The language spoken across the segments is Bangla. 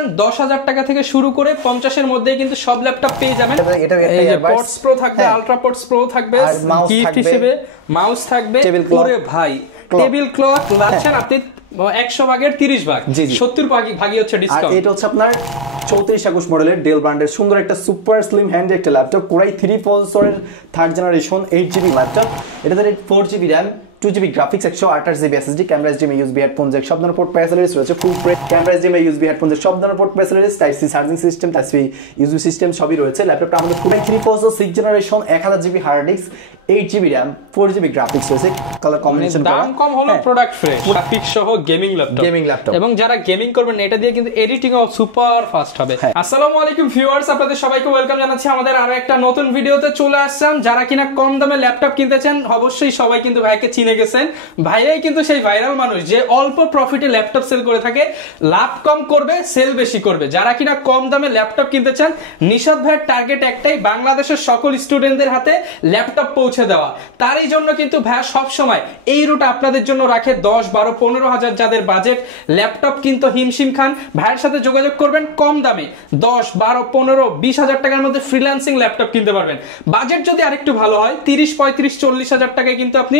চান 10,000 টাকা থেকে শুরু করে 50-এর মধ্যেই কিন্তু সব ল্যাপটপ পেয়ে যাবেন। এটা পোর্টস প্রো থাকবে, আলট্রা পোর্টস প্রো থাকবে, গিফট হিসেবে মাউস থাকবে। ওরে ভাই, টেবিল ক্লক লাচ্ছেন আপনি 100 ভাগের 30 ভাগ, 70 ভাগই হচ্ছে ডিসকাউন্ট। এটা হচ্ছে আপনার 3421 মডেলের ডেল ব্র্যান্ডের সুন্দর একটা সুপার স্লিম হ্যান্ডি একটা ল্যাপটপ, কোরাই 3 প্রসেসরের 3rd জেনারেশন 8GB ল্যাপটপ। এটাতে 4GB RAM, 2GB graphics, 128GB SSD, camera, HDMI, USB headphone jack, সব ধরনের পোর্ট ফ্যাসিলিটিস রয়েছে। ফুল প্রেট camera, HDMI, USB headphone jack, সব ধরনের port facilities, type C charging system, type C USB system সবই রয়েছে। ল্যাপটপটা আমাদের Core i 3 processor 6th generation, 1000GB hard disk, 8GB RAM, 4GB graphics রয়েছে। কালার কম্বিনেশন দাম কম হলো, প্রোডাক্ট ফ্রেশ, গ্রাফিক্স সহ গেমিং ল্যাপটপ। এবং যারা গেমিং করবেন এটা দিয়ে কিন্তু এডিটিং ও সুপার ফাস্ট হবে। আসসালামু আলাইকুম ভিউয়ার্স, আপনাদের সবাইকে ওয়েলকাম জানাচ্ছি আমাদের আরো একটা নতুন ভিডিওতে। চলে আসলাম, যারা কিনা কম দামে ল্যাপটপ কিনতে চান অবশ্যই সবাই কিন্তু ভাইকে চিনে গেছেন। ভাইরাই কিন্তু সেই ভাইরাল মানুষ যে অল্প প্রফিটে ল্যাপটপ সেল করে থাকে, লাভ কম করবে, সেল বেশি করবে। যারা কিনা কম দামে ল্যাপটপ কিনতে চান, নিশাদ ভাইয়ের টার্গেট একটাই, বাংলাদেশের সকল স্টুডেন্টদের হাতে ল্যাপটপ পৌঁছে দেওয়া। তারই জন্য কিন্তু ভাইয়া সব সময় এই রুট আপনাদের জন্য রাখে। 10, 12, 15 হাজার যাদের বাজেট, ল্যাপটপ কিন্তু হিমশিম খান, ভাইয়ের সাথে যোগাযোগ করবেন। কম দামে 10, 12, 15, 20 হাজার টাকার মধ্যে ফ্রিল্যান্সিং ল্যাপটপ কিনতে পারবেন। বাজেট যদি আরেকটু ভালো হয় 30, 35, 40 হাজার টাকায় কিন্তু আপনি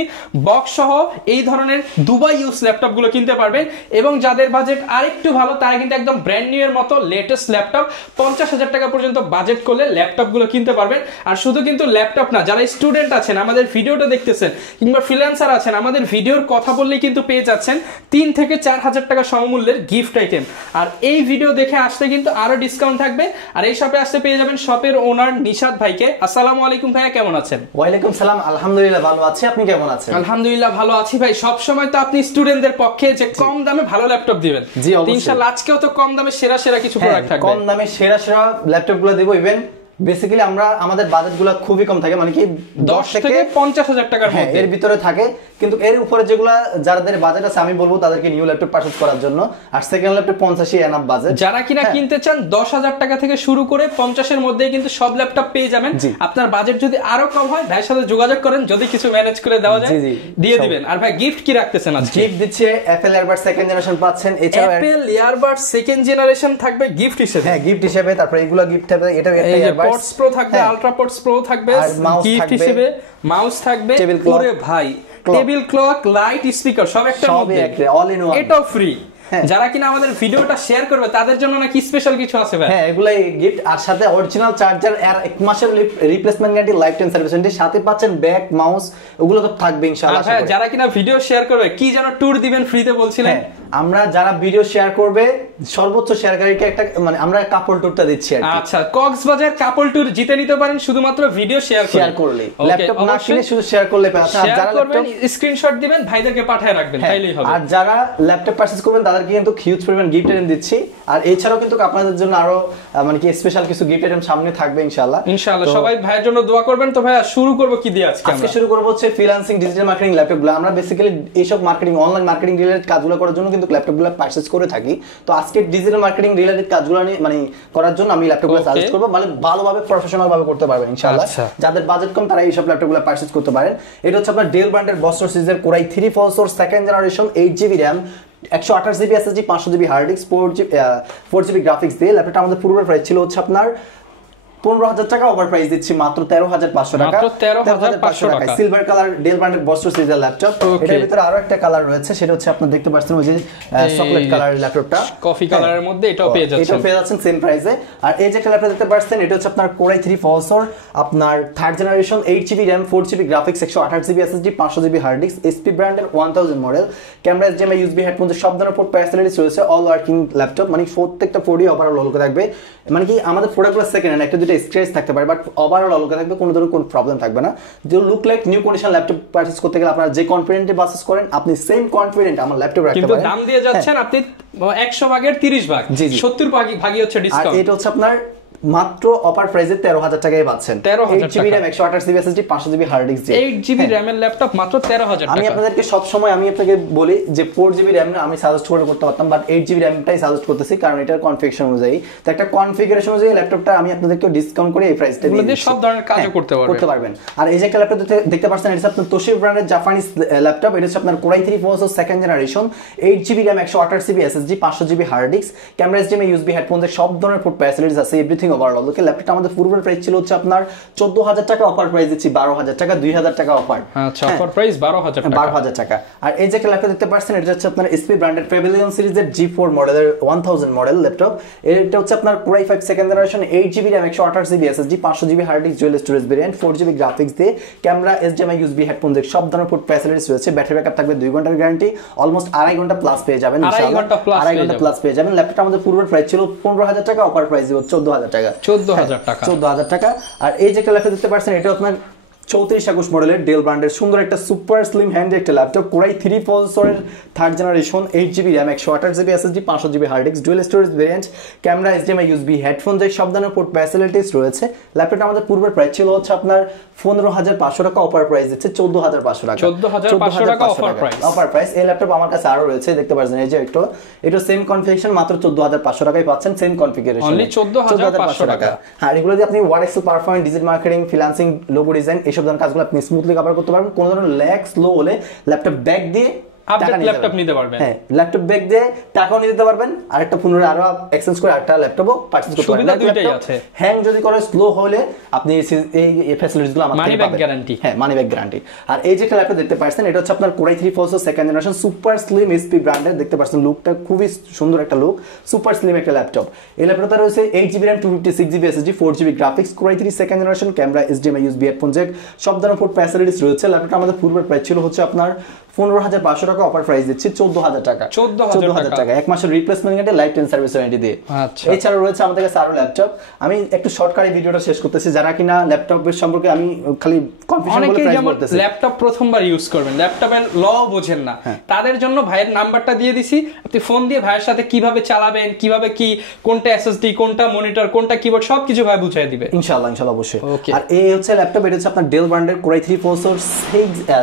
বক্স সহ এই ধরনের দুবাই ইউজ ল্যাপটপ গুলো কিনতে পারবেন। এবং যাদের বাজেট আরেকটু ভালো তারা কিন্তু একদম ব্র্যান্ড নিউ এর মতো লেটেস্ট ল্যাপটপ 50 হাজার টাকা পর্যন্ত বাজেট করলে ল্যাপটপ গুলো কিনতে পারবেন। আর শুধু কিন্তু ল্যাপটপ না, যারা স্টুডেন্ট আছেন, আমাদের ভিডিওটা দেখতেছেন, কিংবা ফ্রিল্যান্সার আছেন, আমাদের ভিডিওর কথা বললেই কিন্তু পেয়ে যাচ্ছেন 3 থেকে 4 হাজার টাকা সমমূল্যের গিফট আইটেম। আর এই ভিডিও দেখে আসতে কিন্তু আরো ডিসকাউন্ট থাকবে। আর এই শপে আসতে পেয়ে যাবেন শপের ওনার নিশাদ ভাইকে। আসসালামু আলাইকুম ভাইয়া, কেমন আছেন? ওয়ালাইকুম সালাম, আলহামদুলিল্লাহ ভালো আছি, আপনি কেমন আছেন? আলহামদুলিল্লাহ ভালো আছি ভাই। সব সময় তো আপনি স্টুডেন্টদের পক্ষে যে কম দামে ভালো ল্যাপটপ দিবেন। জি অবশ্যই, ইনশাআল্লাহ আজকেও তো কম দামে সেরা কিছু প্রোডাক্ট থাকবে। কম দামে সেরা ল্যাপটপগুলো দেব। ইভেন বেসিক্যালি আমাদের বাজেটগুলো খুবই কম থাকে, মানে কি 10 থেকে 50 হাজার টাকার মধ্যে এর ভিতরে থাকে। কিন্তু এর উপরে যেগুলা যাদের বাজেট আছে আমি বলবো তাদেরকে নিউ ল্যাপটপ পারচেজ করার জন্য। আর সেকেন্ড ল্যাপটপ 50 এনাফ বাজেট। যারা কিনা কিনতে চান 10,000 টাকা থেকে শুরু করে 50-এর মধ্যেই কিন্তু সব ল্যাপটপ পেয়ে যাবেন। আপনার বাজেট যদি আরো কম হয় ভাইয়ের সাথে যোগাযোগ করেন, যদি কিছু ম্যানেজ করে দেওয়া যায় দিয়ে দিবেন। আর ভাই গিফট কি রাখতেছেন আজকে? গিফট দিচ্ছে অ্যাপল এয়ারবাড 2nd জেনারেশন পাচ্ছেন। এছাড়াও অ্যাপল এয়ারবাড 2nd জেনারেশন থাকবে গিফট হিসেবে। হ্যাঁ গিফট হিসেবে। তারপর এগুলো গিফট থাকবে, এটা একটা এয়ারবাড, পোর্টস প্রো থাকবে, আলট্রা পোর্টস প্রো থাকবে, গিফট হিসেবে মাউস থাকবে। ওরে ভাই, টেবিল ক্লক, লাইট, স্পিকার সব একটার মধ্যে, অল ইন ওয়ান, এটাও ফ্রি। যারা কিনা আমাদের ভিডিওটা শেয়ার করবে তাদের জন্য নাকি স্পেশাল কিছু আছে ভাই? হ্যাঁ এগুলাই গিফট। আর সাথে অরিজিনাল চার্জার আর 1 মাসের replacement guarantee, life time service warranty, সাথে পাচ্ছেন ব্যাগ, মাউস, ওগুলো তো থাকবে ইনশাআল্লাহ। হ্যাঁ যারা কিনা ভিডিও শেয়ার করবে কি যেন ট্যুর দিবেন ফ্রিতে বলছিলেন? আমরা যারা ভিডিও শেয়ার করবে সর্বোচ্চ শেয়ারকারীকে একটা মানে আমরা কাপল ট্যুরটা দিচ্ছি আর কি। আচ্ছা, কক্সবাজার কাপল ট্যুর জিতে নিতে পারেন শুধুমাত্র ভিডিও শেয়ার করলে। ল্যাপটপ না কিনে শুধু শেয়ার করলে পাবেন। আর যারা করবেন স্ক্রিনশট দিবেন, ভাইদেরকে পাঠিয়ে রাখবেন, তাইলেই হবে। আর যারা ল্যাপটপ পারচেজ করবেন তাদেরকে কিন্তু হিউজ পরিমাণ গিফট আইটেম দিচ্ছি। আর এছাড়াও কিন্তু আপনাদের জন্য আরো মানে কি স্পেশাল কিছু গিফট আইটেম সামনে থাকবে ইনশাআল্লাহ। সবাই ভাইয়ের জন্য দোয়া করবেন। তো ভাইয়া শুরু করব কি দিয়ে আজকে? আজকে শুরু করব হচ্ছে ফ্রিল্যান্সিং ডিজিটাল মার্কেটিং ল্যাপটপগুলো। আমরা বেসিক্যালি এইসব মার্কেটিং, অনলাইন মার্কেটিং রিলেটেড কাজগুলো করার জন্য কিন্তু ল্যাপটপগুলো পারচেজ করে থাকি। তো আজকে ডিজিটাল মার্কেটিং রিলেটেড কাজগুলো নিয়ে মানে করার জন্য আমি ল্যাপটপগুলো সাজেস্ট করব, মানে ভালোভাবে প্রফেশনাল ভাবে করতে পারবেন ইনশাআল্লাহ। যাদের বাজেট কম তারা এইসব ল্যাপটপগুলো পারচেজ করতে পারেন। এটা হচ্ছে আপনার ডেল ব্র্যান্ডের বস্টার সিরিজের core i 3 processor 2nd generation 8GB RAM, 128GB SSD, 500GB hard disk, 4GB graphics দিয়ে ল্যাপটপটা আমাদের পূর্বের প্রাইস ছিল হচ্ছে আপনার 15,000 টাকা, ওভার প্রাইস দিচ্ছি মাত্র 13,500 টাকা। মাত্র 13,500 টাকা। সিলভার কালার ডেল ব্র্যান্ডের বস্টার সিরিজের ল্যাপটপ। এটার ভিতরে আরো একটা কালার রয়েছে, সেটা হচ্ছে আপনি দেখতে পাচ্ছেন ওই যে চকলেট কালারের ল্যাপটপটা, কফি কালারের মধ্যে এটাও পেয়ে যাচ্ছেন সেম প্রাইসে। আর এই যে একটা ল্যাপটপ দেখতে পাচ্ছেন এটা হচ্ছে আপনার কোরাই 3 প্রসেসর, আপনার 3rd generation, 8GB RAM, 4GB graphics, 128GB SSD, 500GB hard disk, এসপি ব্র্যান্ডের 1000 model, camera, HDMI, USB headphone সব ধরনের পোর্ট ফ্যাসিলিটিস রয়েছে। অল ওয়ার্কিং ল্যাপটপ, মানে প্রত্যেকটা ফোনই ওভারঅল লোক থাকবে। মানে কি আমাদের প্রোডাক্টগুলো সেকেন্ড হ্যান্ড, একটা দুটো স্ক্র্যাচ থাকতে পারে, বাট ওভারঅল লোক থাকবে, কোনো ধরনের কোনো প্রবলেম থাকবে না। যে look like new condition laptop purchase করতে গেলে আপনারা যে কনফিডেন্টে পারচেজ করেন আপনি সেম কনফিডেন্ট আমার ল্যাপটপ রাখতে পারেন। কিন্তু দাম দিয়ে যাচ্ছেন আপনি 100 ভাগের 30 ভাগ, 70 ভাগই হচ্ছে ডিসকাউন্ট। আর এটা হচ্ছে আপনার মাত্র অফার প্রাইসে 13000 টাকায় পাচ্ছেন। 8GB RAM 128GB SSD 500GB hard disk দিয়ে 8GB RAM এর ল্যাপটপ মাত্র 13000 টাকা। আমি আপনাদেরকে সব সময় আপনাকে বলি যে 4GB RAM না আমি সাজেস্ট করতে পারতাম, but 8GB RAM tie suggest করতেছি কারণ এটার কনফিগারেশন অনুযায়ী। তো একটা কনফিগারেশন অনুযায়ী ল্যাপটপটা আমি আপনাদেরকে ডিসকাউন্ট করে এই প্রাইসটা দিয়ে দিচ্ছি, সব ধরনের কাজও করতে পারবেন। আর এই যে একটা ল্যাপটপ দেখতে পাচ্ছেন, এটা হচ্ছে আপনার তোশিবা ব্র্যান্ডের জাপানিজ ল্যাপটপ। এটা হচ্ছে আপনার Core i3 processor second generation, 8GB RAM 128GB SSD 500GB hard disk, camera HDMI USB headphone, সব ধরনের পোর্ট ফ্যাসিলিটিস আছে, এভরিথিং ওভারঅল। ওকে, ল্যাপটপটা আমাদের পূর্বের প্রাইস ছিল হচ্ছে আপনার 14000 টাকা, অফার প্রাইস দিচ্ছি 12000 টাকা, 2000 টাকা অফার। আচ্ছা, অফার প্রাইস 12000 টাকা। আর এই যে একটা ল্যাপটপ দেখতে পাচ্ছেন, এটা হচ্ছে আপনার SP ব্র্যান্ডের প্যাভিলিয়ন সিরিজের G4 মডেলের 1000 মডেল ল্যাপটপ। এটা হচ্ছে আপনার Core i5 second generation, 8GB RAM 128GB SSD 500GB hard disk, dual storage variant, 4GB graphics দিয়ে, ক্যামেরা HDMI USB হেডফোন, সব ধরনের পোর্ট ফ্যাসিলিটিস রয়েছে। ব্যাটারি ব্যাকআপ থাকবে 2 ঘন্টার গ্যারান্টি, অলমোস্ট 2.5 ঘন্টা প্লাস পেয়ে যাবেন ইনশাআল্লাহ। 2.5 ঘন্টা প্লাস পেয়ে যাবেন। ল্যাপটপটা আমাদের পূর্বের প্রাইস ছিল 15000 টাকা, অফার প্রাইস দিব 14000 টাকা। 14000 টাকা। আর এই যে একটা ল্যাপটপ দেখতে পাচ্ছেন, এটা আপনার 3421 মডেলের ডেল ব্র্যান্ডের সুন্দর একটা সুপার স্লিম হ্যান্ডি একটা ল্যাপটপ, Core i3 প্রসেসরের third generation, 8GB RAM 128GB SSD 500GB hard disk, dual storage variant, camera HDMI USB headphone, সব ধরনের পোর্ট ফ্যাসিলিটিস রয়েছে। ল্যাপটপটা আমাদের পূর্বের প্রাইস ছিল হচ্ছে আপনার 15500 টাকা, অফার প্রাইস দিচ্ছে 14500 টাকা। 14500 টাকা অফার প্রাইস। এই ল্যাপটপ আমার কাছে আরো রয়েছে, দেখতে পাচ্ছেন এই যে এটা সেম কনফিগারেশন, মাত্র 14500 টাকায় পাচ্ছেন, সেম কনফিগারেশন অনলি 14500 টাকা। হ্যাঁ, এগুলো দিয়ে আপনি Word Excel, PowerPoint, digital marketing, freelancing, logo design, এইসব ধরনের কাজগুলো আপনি স্মুথলি কভার করতে পারবেন। কোনো ধরনের ল্যাগ স্লো হলে ল্যাপটপ ব্যাক দিয়ে ল্যাপটপ নিতে পারবেন। হ্যাঁ, ল্যাপটপ ব্যাক দিয়ে টাকাও নিতে পারবেন, আরেকটা পুনরায় আরো এক্সচেঞ্জ করে আরেকটা ল্যাপটপও পারচেজ করতে পারবেন। সুবিধা দুইটাই আছে। হ্যাং যদি করে, স্লো হলে আপনি এই ফ্যাসিলিটিসগুলো আমাদের মানি ব্যাক গ্যারান্টি। হ্যাঁ, মানি ব্যাক গ্যারান্টি। আর এই যে ল্যাপটপ দেখতে পাচ্ছেন, এটা হচ্ছে আপনার Core i3 processor second generation, super slim SP ব্র্যান্ডের। দেখতে পাচ্ছেন লুকটা খুবই সুন্দর একটা লুক, সুপার স্লিম একটা ল্যাপটপ। এই ল্যাপটপটা রয়েছে 8GB RAM 256GB SSD 4GB graphics, Core i3 second generation, camera HDMI USB headphone jack, সব ধরনের পোর্ট ফ্যাসিলিটিস রয়েছে। ল্যাপটপটা আমাদের পূর্বের প্রাইস ছিল হচ্ছে আপনার 15500 টাকা, অফার প্রাইস দিচ্ছি 14000 টাকা। 14000 টাকা, এক মাসের replacement guarantee, life time service warranty দিয়ে। আচ্ছা, এছাড়া রয়েছে আমাদের কাছে আরো ল্যাপটপ। আমি একটু শর্টকাটে ভিডিওটা শেষ করতেছি, যারা কিনা ল্যাপটপের সম্পর্কে আমি খালি কনফিউশন বলে প্রাইস বলতেছি, ল্যাপটপ প্রথমবার ইউজ করবেন, ল্যাপটপের ল বোঝেন না, তাদের জন্য ভাইয়ের নাম্বারটা দিয়ে দিছি। আপনি ফোন দিয়ে ভাইয়ের সাথে কিভাবে চালাবেন, কিভাবে কি, কোনটা SSD, কোনটা মনিটর, কোনটা কিবোর্ড, সবকিছু ভাই বুঝিয়ে দিবে ইনশাআল্লাহ অবশ্যই। আর এই হচ্ছে ল্যাপটপ, এটা হচ্ছে আপনার ডেল ব্র্যান্ডের Core i3 processor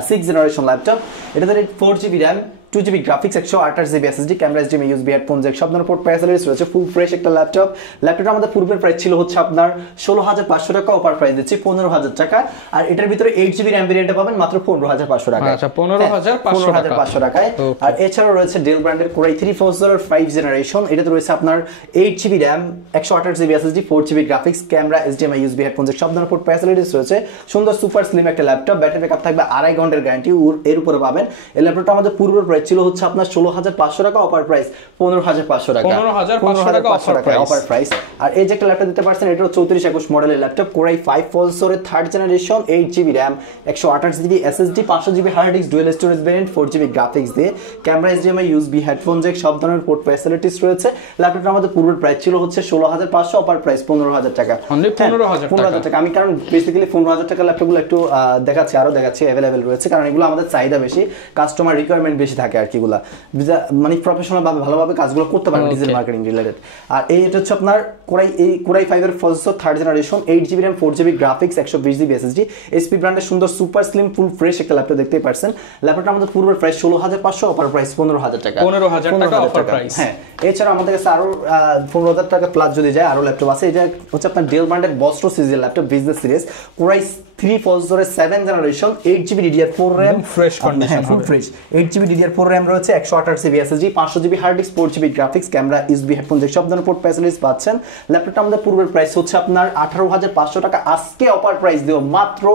6 generation laptop. এটাতে 4GB RAM 2GB graphics 128GB SSD, camera HDMI USB headphone jack, সব ধরনের পোর্ট ফ্যাসিলিটিস রয়েছে। ফুল ফ্রেশ একটা ল্যাপটপ। ল্যাপটপটা আমাদের পূর্বের প্রাইস ছিল হচ্ছে আপনার 16500 টাকা, অফার প্রাইস দিচ্ছি 15000 টাকা। আর এটার ভিতরে 8GB RAM ভেরিয়েন্টে পাবেন মাত্র 15500 টাকা। আচ্ছা, 15500 টাকায়। আর এছাড়াও রয়েছে ডেল ব্র্যান্ডের Core i3 প্রসেসরের 5 জেনারেশন। এটাতে রয়েছে আপনার 8GB RAM 128GB SSD 4GB graphics, camera HDMI USB headphone jack, সব ধরনের পোর্ট ফ্যাসিলিটিস রয়েছে। সুন্দর সুপার স্লিম একটা ল্যাপটপ, ব্যাটারি ব্যাকআপ থাকবে 2.5 ঘন্টার গ্যারান্টি, এর উপরে পাবেন। এই ল্যাপটপটা আমাদের পূর্বের প্রাইস ছিল হচ্ছে আপনার 16500 টাকা, অফার প্রাইস 15500 টাকা। 15500 টাকা অফার প্রাইস। আর এই যে একটা ল্যাপটপ দিতে পারছেন, এটা 3421 মডেলের ল্যাপটপ, Core i5 প্রসেসরের third generation, 8GB RAM 128GB SSD 500GB hard disk, dual storage variant, 4GB graphics দিয়ে, camera HDMI USB headphone jack, সব ধরনের পোর্ট ফ্যাসিলিটিস রয়েছে। ল্যাপটপটা আমাদের পূর্বের প্রাইস ছিল হচ্ছে 16500, অফার প্রাইস 15000 টাকা। 15000 টাকা। আমি কারণ বেসিক্যালি 15000 টাকা ল্যাপটপগুলো একটু দেখাচ্ছি অ্যাভেলেবেল রয়েছে, কারণ এগুলো আমাদের চাহিদা বেশি, কাস্টমার রিকোয়ারমেন্ট বেশি থাকে আর কি, এগুলা মানে প্রফেশনাল ভাবে ভালোভাবে কাজগুলো করতে পারেন ডিজিটাল মার্কেটিং রিলেটেড। আর এটা হচ্ছে আপনার Core i5 এর processor third generation, 8GB RAM 4GB graphics 120GB SSD, SP ব্র্যান্ডের সুন্দর সুপার স্লিম ফুল ফ্রেশ একটা ল্যাপটপ দেখতেই পারছেন। ল্যাপটপটা আমাদের পূর্বের প্রাইস 16500, অফার প্রাইস 15000 টাকা। 15000 টাকা অফার প্রাইস। হ্যাঁ, এছাড়া আমাদের কাছে আরো 15000 টাকা প্লাস যদি যায় আরো ল্যাপটপ আছে। এটা হচ্ছে আপনার ডেল ব্র্যান্ডের বস্ট্রো সিরিজের laptop, business series, Core i3 প্রসেসরের 7 generation, 8GB DDR4 RAM, fresh condition, full fresh, 8GB DDR4 RAM রয়েছে, 128GB SSD, 500GB hard disk, 4GB graphics, camera USB headphone jack, সব ধরনের পোর্ট ফ্যাসিলিটিস পাচ্ছেন। ল্যাপটপটা আমাদের পূর্বের প্রাইস হচ্ছে আপনার 18500 টাকা, আজকে অফার প্রাইস দিও মাত্র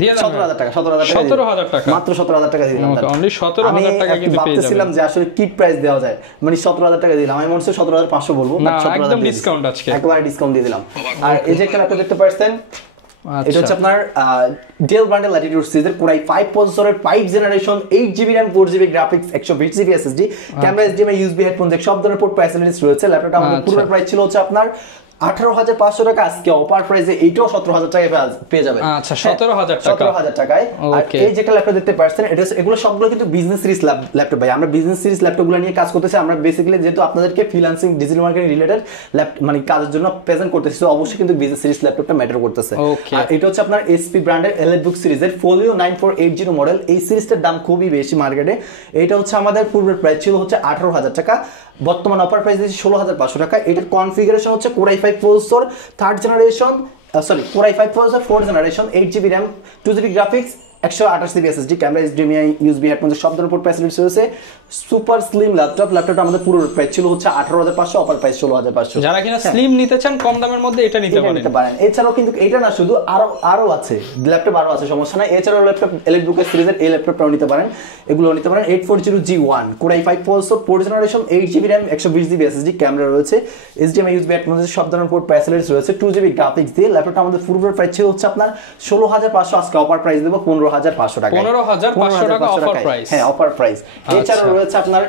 17000 টাকা। 17000 টাকা মাত্র 17000 টাকা দিলাম। অনলি 17000 টাকা কিন্তু পেয়ে যাবেন। ভাবতেছিলাম যে আসলে কি প্রাইস দেওয়া যায়, মানে 17000 টাকা দিলাম, আমি মনে হচ্ছে 17500 বলবো, না একদম ডিসকাউন্ট আজকে, একবারে ডিসকাউন্ট দিয়ে দিলাম। আর এই যে একটা ল্যাপটপ দেখতে পাচ্ছেন, এটা হচ্ছে আপনার ডেল ব্র্যান্ডের ল্যাটিটিউড সিরিজের Core i5 প্রসেসরের 5 generation, 8GB RAM 4GB graphics 120GB SSD, camera HDMI USB headphone jack, সব ধরনের পোর্ট ফ্যাসিলিটিস রয়েছে। ল্যাপটপটা আমাদের পুরো প্রাইস ছিল হচ্ছে আপনার 18,500 টাকা আজকে অফার প্রাইসে, এইটাও 17,000 টাকায় পেয়ে যাবেন। আচ্ছা 17,000 টাকা, 17,000 টাকায়। আর এই যেটা ল্যাপটপ দেখতে পাচ্ছেন, এগুলো সবগুলো কিন্তু বিজনেস সিরিজ ল্যাপটপ ভাই। আমরা বিজনেস সিরিজ ল্যাপটপগুলো নিয়ে কাজ করতেছি। আমরা বেসিক্যালি যেহেতু আপনাদেরকে ফ্রিল্যান্সিং ডিজিটাল মার্কেটিং রিলেটেড মানে কাজের জন্য প্রেজেন্ট করতেছি, তো অবশ্যই কিন্তু বিজনেস সিরিজ ল্যাপটপটা ম্যাটার করতেছে। আর এটা হচ্ছে আপনার এসপি ব্র্যান্ডের এলিটবুক সিরিজের ফোলিও 9480 মডেল। এই সিরিজটার দাম খুবই বেশি মার্কেটে। এটা হচ্ছে আমাদের পূর্বের প্রাইস ছিল হচ্ছে 18,000 টাকা, বর্তমান অফার প্রাইস দিচ্ছি 16,500 টাকা। এটার কনফিগারেশন হচ্ছে Core i5 processor, third generation, Core i5 processor, 4th generation, 8GB RAM, 2GB graphics, 128GB SSD, camera, HDMI, USB headphone, সব ধরনের পোর্ট ফ্যাসিলিটিস রয়েছে। সুপার স্লিম ল্যাপটপটা আমাদের পুরো প্রাইস ছিল হচ্ছে 18,500, অফার প্রাইস 16,500। যারা কিনা স্লিম নিতে চান কম দামের মধ্যে এটা নিতে পারেন। এছাড়াও কিন্তু এটা না শুধু আরো আছে ল্যাপটপ, আরো আছে, সমস্যা নাই। এছাড়াও ল্যাপটপ এলিটবুকের সিরিজের এই ল্যাপটপটাও নিতে পারেন, এগুলো নিতে পারেন। 840G1 Core i5 processor, 4th generation, 8GB RAM, 120GB SSD, camera রয়েছে, HDMI, USB হেডফোন, সব ধরনের পোর্ট ফ্যাসিলিটিস রয়েছে, 2GB গ্রাফিক্স দিয়ে। ল্যাপটপটা আমাদের পুরো প্রাইস ছিল হচ্ছে আপনার 16,500, আজকে অফার প্রাইস দেব 15,500 টাকা। 15,500 টাকা অফার প্রাইস। হ্যাঁ, অফার প্রাইস। এছাড়াও রয়েছে আপনার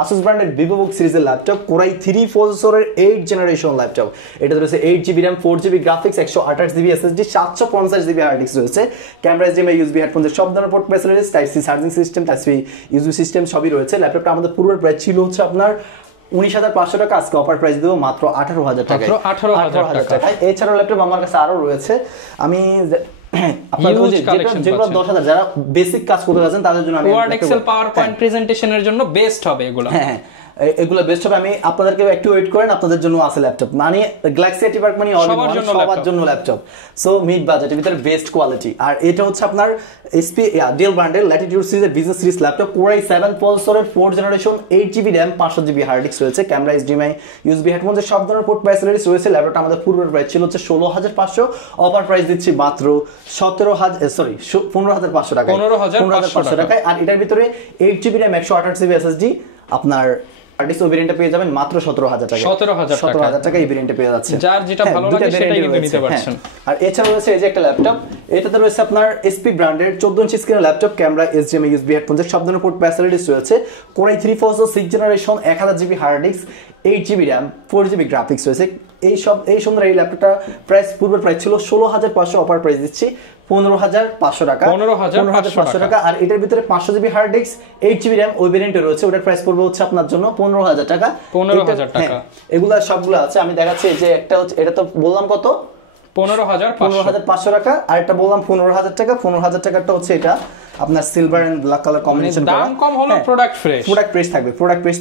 Asus ব্র্যান্ডের VivoBook সিরিজের ল্যাপটপ, Core i3 প্রসেসরের 8th জেনারেশন ল্যাপটপ। এটা রয়েছে 8GB RAM, 4GB graphics, 128GB SSD, 750GB hard disk রয়েছে, ক্যামেরা, HDMI, USB হেডফোন, সব ধরনের port facilities, type C charging system, type C USB system সবই রয়েছে। ল্যাপটপটা আমাদের পূর্বের প্রাইস ছিল হচ্ছে আপনার 19,500 টাকা, আজকে অফার প্রাইস দেবো মাত্র 18,000 টাকা। এছাড়াও ল্যাপটপ আমার কাছে আরো রয়েছে। আমি যেগুলো 10,000 যারা বেসিক কাজ করতে যাচ্ছেন তাদের জন্য, ওয়ার্ড, এক্সেল, পাওয়ারপয়েন্ট প্রেজেন্টেশনের জন্য বেস্ট হবে এগুলো। হ্যাঁ, এগুলো বেস্ট হবে। আমি আপনাদেরকে একটু ওয়েট করেন, আপনাদের জন্য আছে ল্যাপটপ, মানে গ্যালাক্সি এটিপার্ক মানে সবার জন্য ল্যাপটপ। সো মিড বাজেটের ভিতরে বেস্ট কোয়ালিটি। আর এটা হচ্ছে আপনার এসপি ডেল ব্র্যান্ডের ল্যাটিটিউড সিরিজের business series laptop, Core i7 প্রসেসরের, 4th generation, 8GB RAM, 500GB hard disk রয়েছে, ক্যামেরা, HDMI, USB হেডফোন, সব ধরনের পোর্ট ফ্যাসিলিটিস রয়েছে। ল্যাপটপটা আমাদের পূর্বের প্রাইস ছিল হচ্ছে 16,500, অফার প্রাইস দিচ্ছি মাত্র 15,500 টাকা, 15,500 টাকায়। আর এটার ভিতরে 8GB RAM, 128GB SSD, আপনার আর্টিস্ট ভেরিয়েন্টে পেয়ে যাবেন মাত্র 17,000 টাকা। 17,000 টাকা এই ভেরিয়েন্টে পেয়ে যাচ্ছে, যার যেটা ভালো লাগে সেটাই কিন্তু নিতে পারছেন। আর এছাড়া রয়েছে এই যে একটা ল্যাপটপ, এটাতে রয়েছে আপনার এসপি ব্র্যান্ডের 14 ইঞ্চি স্ক্রিনের laptop, camera, HDMI, USB headphone, সব ধরনের পোর্ট ফ্যাসিলিটিস রয়েছে, Core i3 processor, 6th generation, 1000GB hard disk, 8GB RAM, 4GB graphics রয়েছে। এই সুন্দর এই ল্যাপটপটা প্রাইস পূর্বের প্রাইস ছিল 16,500, অফার প্রাইস দিচ্ছি 15,500 টাকা, 15,500 টাকা। আর এটার ভিতরে 500GB hard disk, 8GB RAM ওই ভেরিয়েন্টে রয়েছে, ওটার প্রাইস পড়বে হচ্ছে আপনার জন্য 15,000 টাকা। 15,000 টাকা। এগুলা সবগুলো আছে, আমি দেখাচ্ছি। যে একটা হচ্ছে, এটা তো বললাম কত, 15,500 টাকা। আর এটা বললাম 15,000 টাকা। 15,000 টাকাটা হচ্ছে এটা আপনার silver and black colour combination করা, দাম কম হলো, প্রোডাক্ট ফ্রেশ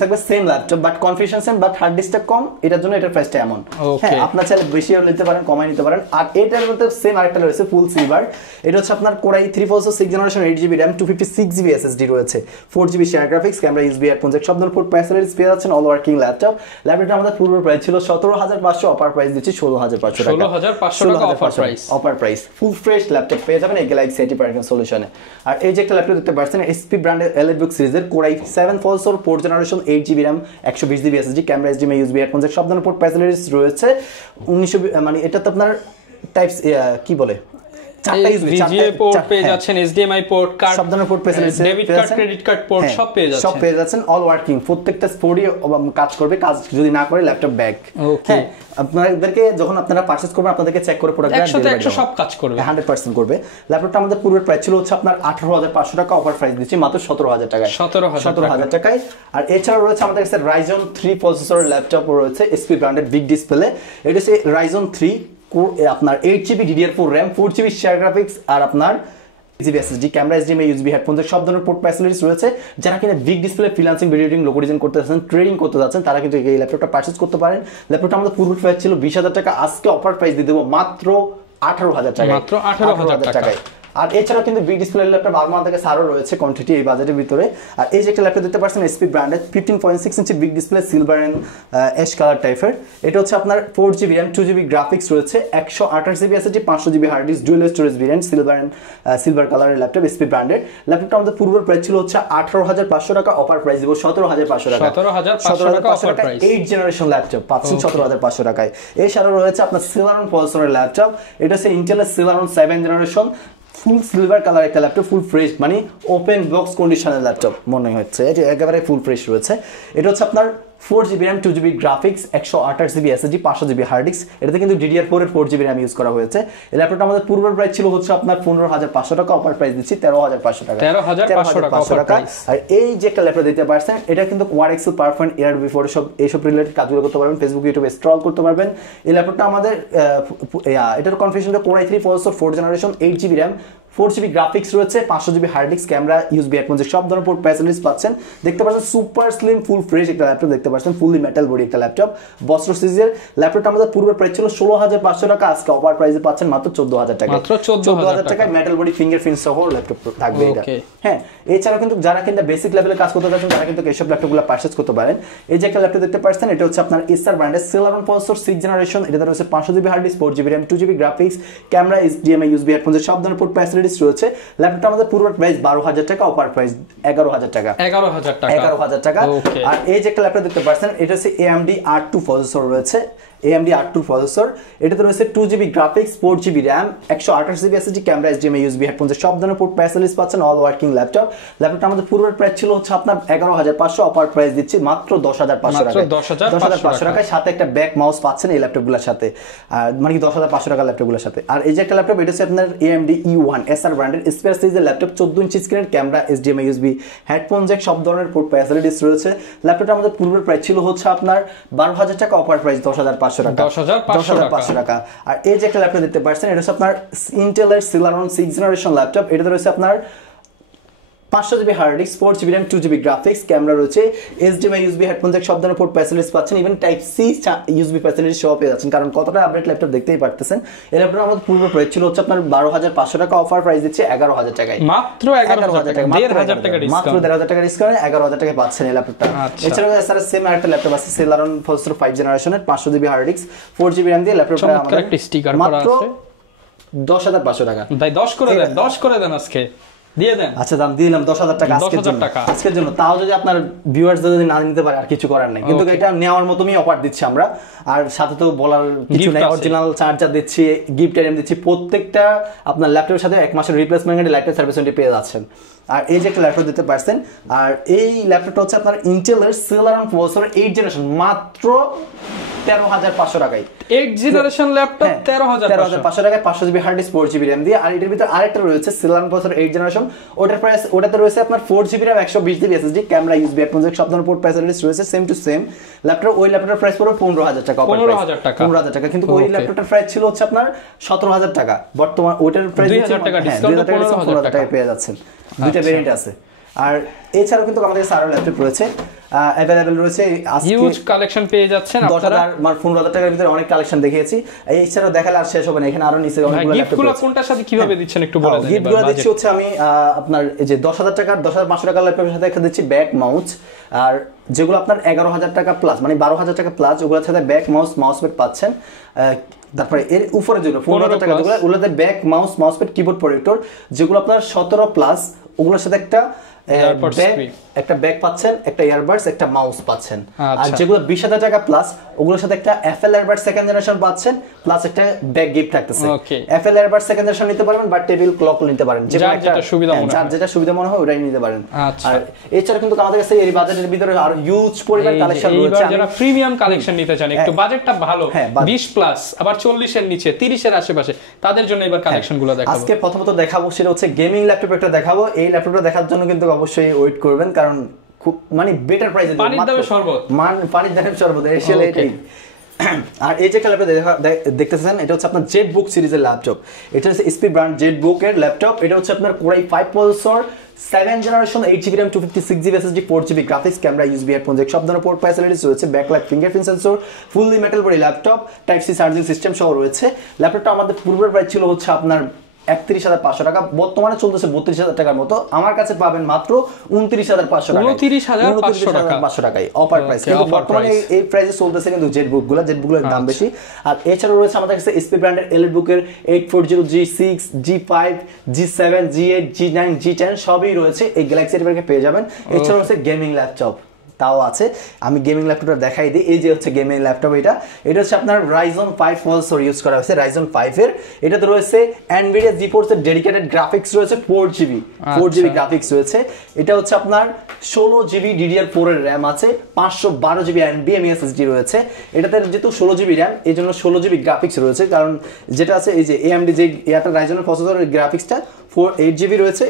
থাকবে, same laptop but configuration same, but hard ডিস্কটা কম, এটার জন্য এটার প্রাইসটা এমন। হ্যাঁ, আপনারা চাইলে বেশিও নিতে পারেন, কমাই নিতে পারেন। আর এটার মধ্যে সেম আরেকটা রয়েছে ফুল সিলভার, এটা হচ্ছে আপনার Core i3 processor, 6th generation, 8GB RAM, 256GB SSD রয়েছে, 4GB share graphics, camera, USB headphone, সব ধরনের পোর্ট ফ্যাসিলিটিস পেয়ে যাচ্ছেন, অল ওয়ার্কিং ল্যাপটপ। ল্যাপটপটা আমাদের পূর্ব প্রাইস ছিল 17,500, অফার প্রাইস দিচ্ছি 16,500 টাকা, 16,500 টাকা offer price. Full fresh laptop পেয়ে যাবেন এই গ্যালাক্সি এটিপার্ক সলিউশনে। আর এই যে একটা ল্যাপটপ দেখতে পাচ্ছেন, এসপি ব্র্যান্ডের এলিটবুক সিরিজের Core i7 processor, 4th generation, 8GB RAM, 120GB SSD, camera, HDMI, USB headphone, সব ধরনের পোর্ট ফ্যাসিলিটিস রয়েছে। 1900 মানে এটা তো আপনার টাইপস কি বলে, VGA পোর্ট পেয়ে যাচ্ছেন, HDMI পোর্ট, কার্ড, সব ধরনের port facilities, debit card, credit card port সব পেয়ে যাচ্ছেন, অল ওয়ার্কিং, প্রত্যেকটা স্পোর্টই কাজ করবে। কাজ যদি না করে ল্যাপটপ ব্যাক। ওকে, আপনাদেরকে যখন আপনারা পারচেজ করবেন আপনাদেরকে চেক করে প্রোডাক্ট 100 সব কাজ করবে, 100% করবে। ল্যাপটপটা আমাদের পূর্বের প্রাইস ছিল হচ্ছে আপনার 18,500 টাকা, অফার প্রাইস দিচ্ছি মাত্র 17,000 টাকায়, 17,000 টাকায়। আর এছাড়াও রয়েছে আমাদের কাছে Ryzen 3 প্রসেসরের ল্যাপটপ রয়েছে, এসপি ব্র্যান্ডের বিগ ডিসপ্লে। এটা হচ্ছে Ryzen 3 আপনার 8GB DDR4 RAM, 4GB share graphics, আর আপনার GB SSD, camera, HDMI, USB headphone, সব ধরনের পোর্ট ফ্যাসিলিটিস রয়েছে। যারা কিনা big display freelancing, video editing, logo design করতে যাচ্ছেন, ট্রেডিং করতে যাচ্ছেন, তারা কিন্তু এই ল্যাপটপটা পারচেজ করতে পারেন। ল্যাপটপটা আমাদের পূর্ব প্রাইস ছিল 20,000 টাকা, আজকে অফার প্রাইস দিয়ে দেবো মাত্র 18,000 টাকা, মাত্র 18,000 টাকায়। আর এছাড়া কিন্তু বিগ ডিসপ্লে ল্যাপটপ আমাদের কাছে আরো রয়েছে কোয়ান্টিটি এই বাজেটের ভিতরে। আর এই যে একটা ল্যাপটপ দেখতে পাচ্ছেন এসপি ব্র্যান্ডের 15.6 inch big display, silver and ash colour টাইপের। এটা হচ্ছে আপনার 4GB RAM, 2GB গ্রাফিক্স রয়েছে, 128GB SSD, 500GB hard disk, dual storage variant, silver কালারের ল্যাপটপ, এসপি ব্র্যান্ডের। ল্যাপটপটা আমাদের পূর্বের প্রাইস ছিল হচ্ছে 18,500 টাকা, অফার প্রাইস দিব 17,500 টাকা, 17,500 টাকা। 8 জেনারেশন ল্যাপটপ পাচ্ছেন 17,500 টাকায়। এছাড়াও রয়েছে আপনার Celeron প্রসেসরের ল্যাপটপ, এটা হচ্ছে ইন্টেলের Celeron 7 জেনারেশন, ফুল সিলভার কালার একটা ল্যাপটপ, ফুল ফ্রেশ, মানে ওপেন বক্স কন্ডিশনের ল্যাপটপ মনে হচ্ছে, এটা একেবারে ফুল ফ্রেশ রয়েছে। এটা হচ্ছে আপনার 4GB RAM 2GB graphics 128GB SSD 500GB hard disk এটাতে কিন্তু DDR4 এর 4GB RAM ইউজ করা হয়েছে এই ল্যাপটপটা আমাদের পূর্বের প্রাইস ছিল হচ্ছে আপনার 15500 টাকা অফার প্রাইস দিচ্ছি 13500 টাকা 13500 টাকা আর এই যে একটা ল্যাপটপ দিতে পারছেন এটা কিন্তু কোয়াড এক্সেল পারফরম্যান্ট এআরবি ফটোশপ এইসব রিলেটেড কাজগুলো করতে পারবেন ফেসবুক ইউটিউবে স্ক্রল করতে পারবেন এই ল্যাপটপটা আমাদের এটার কনফিগারেশনটা Core i3 processor 4th generation 8GB RAM 4GB graphics রয়েছে 500GB hard disk camera USB headphone সব ধরনের পোর্ট ফ্যাসিলিটিস পাচ্ছেন দেখতে পাচ্ছেন সুপার স্লিম ফুল ফ্রেশ একটা ল্যাপটপ দেখতে পাচ্ছেন ফুললি মেটাল বডি একটা ল্যাপটপ বস্ত্র সিরিজের ল্যাপটপটা আমাদের পূর্বের প্রাইস ছিল 16500 টাকা আজকে অফার প্রাইসে পাচ্ছেন মাত্র 14000 টাকা মাত্র 14000 টাকায় মেটাল বডি ফিঙ্গারপ্রিন্ট সহ ল্যাপটপ থাকবে এটা হ্যাঁ এছাড়া কিন্তু যারা কিন্তু বেসিক লেভেলে কাজ করতে চাচ্ছেন তারা কিন্তু এইসব ল্যাপটপগুলো পারচেজ করতে পারেন এই যে একটা ল্যাপটপ দেখতে পাচ্ছেন এটা হচ্ছে আপনার এসার ব্র্যান্ডের Celeron প্রসেসর 6th জেনারেশন এটাতে রয়েছে 500GB hard disk 4GB RAM 2GB graphics camera HDMI USB headphone সব ধরনের পোর্ট ফ্যাসিলিটিস রয়েছে ল্যাপটপটা আমাদের পূর্বের প্রাইস 12000 টাকা অফার প্রাইস 11000 টাকা 11000 টাকা আর এই যে একটা ল্যাপটপ দেখতে পাচ্ছেন এটা হচ্ছে AMD R2 প্রসেসর রয়েছে AMD R2 প্রসেসর এটাতে রয়েছে 2GB graphics 4GB RAM 128GB SSD camera HDMI USB headphone সব ধরনের পোর্ট ফ্যাসিলিটিস পাচ্ছেন অল ওয়ার্কিং ল্যাপটপটা আমাদের পূর্বের প্রাইস ছিল হচ্ছে আপনার 11500 অফার প্রাইস দিচ্ছি মাত্র 10500 টাকা 10500 টাকায় সাথে একটা ব্যাক মাউস পাচ্ছেন এই ল্যাপটপগুলোর সাথে আর মানে কি 10500 টাকা ল্যাপটপগুলোর সাথে আর এই যে একটা ল্যাপটপ এটা হচ্ছে আপনার AMD E1 SR ব্র্যান্ডের স্পেয়ার সিরিজের ল্যাপটপ 14 ইঞ্চি স্ক্রিনের camera HDMI USB headphone jack সব ধরনের পোর্ট ফ্যাসিলিটিস রয়েছে ল্যাপটপটা আমাদের পূর্বের প্রাইস ছিল হচ্ছে আপনার 12000 টাকা অফার প্রাইস 10500 টাকা 10500 টাকা আর এই যে একটা ল্যাপটপ দেখতে পাচ্ছেন এটা হচ্ছে আপনার ইন্টেলের Celeron 6th জেনারেশন ল্যাপটপ এটাতে রয়েছে আপনার 500GB hard disk 4GB RAM 2GB graphics camera রয়েছে HDMI USB হেডফোন জ্যাক সব ধরনের পোর্ট ফ্যাসিলিটিস পাচ্ছেন even type C USB facilities সহ পেয়ে যাচ্ছেন কারণ কতটা আপডেট ল্যাপটপ দেখতেই পারতেছেন এই ল্যাপটপ আমাদের পূর্ব প্রাইস ছিল হচ্ছে আপনার 12500 টাকা অফার প্রাইস দিচ্ছে 11000 টাকায় মাত্র 11000 টাকা 1500 টাকা ডিসকাউন্ট মাত্র 11000 টাকা ডিসকাউন্ট 11000 টাকায় পাচ্ছেন এই ল্যাপটপটা এছাড়াও এসআর সেম আরেকটা ল্যাপটপ আছে Celeron প্রসেসর 5 জেনারেশনের 500GB hard disk 4GB RAM দিয়ে ল্যাপটপটা আমাদের একটা স্টিকার করা আছে 10500 টাকা ভাই 10 করে দেন আজকে দিয়ে দেন আচ্ছা দাম দিলাম 10000 টাকা আজকের জন্য তাও যদি আপনার ভিউয়ার্স যদি না নিতে পারে আর কিছু করার নাই কিন্তু এটা নেওয়ার মতই অফার দিচ্ছি আমরা আর সাথে তো বলার কিছু নাই অরিজিনাল চার্জার দিচ্ছি গিফট আইটেম দিচ্ছি প্রত্যেকটা আপনার ল্যাপটপের সাথে এক মাসের replacement guarantee lifetime service warranty পেয়ে যাচ্ছেন আর এই যে একটা ল্যাপটপ দিতে পারছেন আর এই ল্যাপটপটা হচ্ছে আপনার ইন্টেলের Celeron প্রসেসর 8 জেনারেশন মাত্র 13500 টাকায় 8 জেনারেশন ল্যাপটপ 13500 টাকায় 500GB hard disk 4GB RAM দিয়ে আর এটার ভিতর আরেকটা রয়েছে Celeron প্রসেসর 8 জেনারেশন ওটার প্রাইস ওটাতে রয়েছে আপনার 4GB RAM 120GB SSD camera USB headphone jack সব ধরনের পোর্ট ফ্যাসিলিটিস রয়েছে সেম টু সেম ল্যাপটপ ওই ল্যাপটপের প্রাইস পড়বে 15000 টাকা 15000 টাকা কিন্তু ওই ল্যাপটপটার প্রাইস ছিল হচ্ছে আপনার 17000 টাকা বর্তমান ওটার প্রাইস 2000 টাকা ডিসকাউন্ট 15000 টাকা পেয়ে যাচ্ছেন দুইটা ভেরিয়েন্ট আছে আর এছাড়াও কিন্তু আমাদের কাছে আরো ল্যাপটপ রয়েছে अवेलेबल রয়েছে আজকে হিউজ কালেকশন পেয়ে যাচ্ছেন আপনারা 15000 টাকার ভিতরে অনেক কালেকশন দেখিয়েছি এছাড়াও দেখালে আর শেষ হবে না এখানে আরো নিচে অনেকগুলো ল্যাপটপ গিফটগুলো কোনটার সাথে কিভাবে দিচ্ছেন একটু বলে দেন গিফটগুলো দিচ্ছি হচ্ছে আমি আপনার এই যে 10000 টাকার 10500 টাকার ল্যাপটপের সাথে একটা দিচ্ছি ব্যাক মাউস আর যেগুলো আপনার 11000 টাকা প্লাস মানে 12000 টাকা প্লাস ওগুলোর সাথে ব্যাক মাউস মাউসপ্যাড পাচ্ছেন তারপরে এর উপরে যেগুলো 15000 টাকা যেগুলো ওগুলোতে back mouse mousepad keyboard protector যেগুলো আপনার 17 প্লাস ওগুলোর সাথে একটা ব্যাগ পাচ্ছেন একটা ইয়ারবাডস একটা মাউস পাচ্ছেন আর যেগুলো 20000 টাকা প্লাস ওগুলোর সাথে একটা এফএল ইয়ারবাডস সেকেন্ড জেনারেশন পাচ্ছেন প্লাস একটা ব্যাগ গিফট থাকতেছে এফএল ইয়ারবাডস সেকেন্ড জেনারেশন নিতে পারবেন বা টেবিল ক্লক নিতে পারেন যেটা সুবিধা মনে হয় ওটাই নিতে পারেন আর এছাড়া কিন্তু আমাদের কাছে এই বাজেটের ভিতরে আর হিউজ পরিমাণ কালেকশন রয়েছে যারা প্রিমিয়াম কালেকশন নিতে চান একটু বাজেটটা ভালো 20 প্লাস আবার 40 এর নিচে 30 এর আশেপাশে তাদের জন্য এবার কালেকশনগুলো দেখাবো আজকে প্রথমত দেখাবো সেটা হচ্ছে গেমিং ল্যাপটপ একটা দেখাবো এই ল্যাপটপটা দেখার জন্য কিন্তু অবশ্যই ওয়েট করবেন কারণ খুব মানে বেটার প্রাইসে পানির দামে শরবত পানির দামে শরবত এসেলে এটাই আর এই যে ল্যাপটপ দেখতেছেন এটা হচ্ছে আপনার জেটবুক সিরিজের ল্যাপটপ এটা হচ্ছে এসপি ব্র্যান্ড জেটবুক এর ল্যাপটপ এটা হচ্ছে আপনার Core i5 processor 7 generation 8GB RAM 256GB SSD 4GB graphics camera USB headphone jack সব ধরনের পোর্ট ফ্যাসিলিটিস রয়েছে backlight fingerprint sensor fully metal body laptop type C charging system সহ রয়েছে ল্যাপটপটা আমাদের পূর্বের প্রাইস ছিল হচ্ছে আপনার 31500 টাকা বর্তমানে চলতেছে 32000 টাকার মতো আমার কাছে পাবেন মাত্র 29500 টাকা 29500 টাকায় অফার প্রাইস কিন্তু বর্তমানে এই প্রাইসে চলতেছে কিন্তু জেটবুকগুলোর দাম বেশি আর এছাড়াও রয়েছে আমাদের কাছে এসপি ব্র্যান্ডের এলিট বুকের 840 G6 G5 G7 G8 G9 G10 সবই রয়েছে এই গ্যালাক্সি এর পেয়ে যাবেন এছাড়াও রয়েছে গেমিং ল্যাপটপ তাও আছে। আমি গেমিং ল্যাপটপটা দেখাই দিই। এই যে হচ্ছে গেমিং ল্যাপটপ, এটা হচ্ছে আপনার Ryzen 5 প্রসেসর ইউজ করা হয়েছে, Ryzen 5 এর। এটাতে রয়েছে NVIDIA GeForce এর ডেডিকেটেড গ্রাফিক্স রয়েছে 4GB গ্রাফিক্স রয়েছে। এটা হচ্ছে আপনার 16GB DDR4 এর RAM আছে, 512GB NVMe SSD রয়েছে। এটাতে যেহেতু 16GB RAM এই জন্য 16GB গ্রাফিক্স রয়েছে, কারণ যেটা আছে এই যে AMD যে এটা Ryzen এর প্রসেসরের গ্রাফিক্সটা 8GB রয়েছে,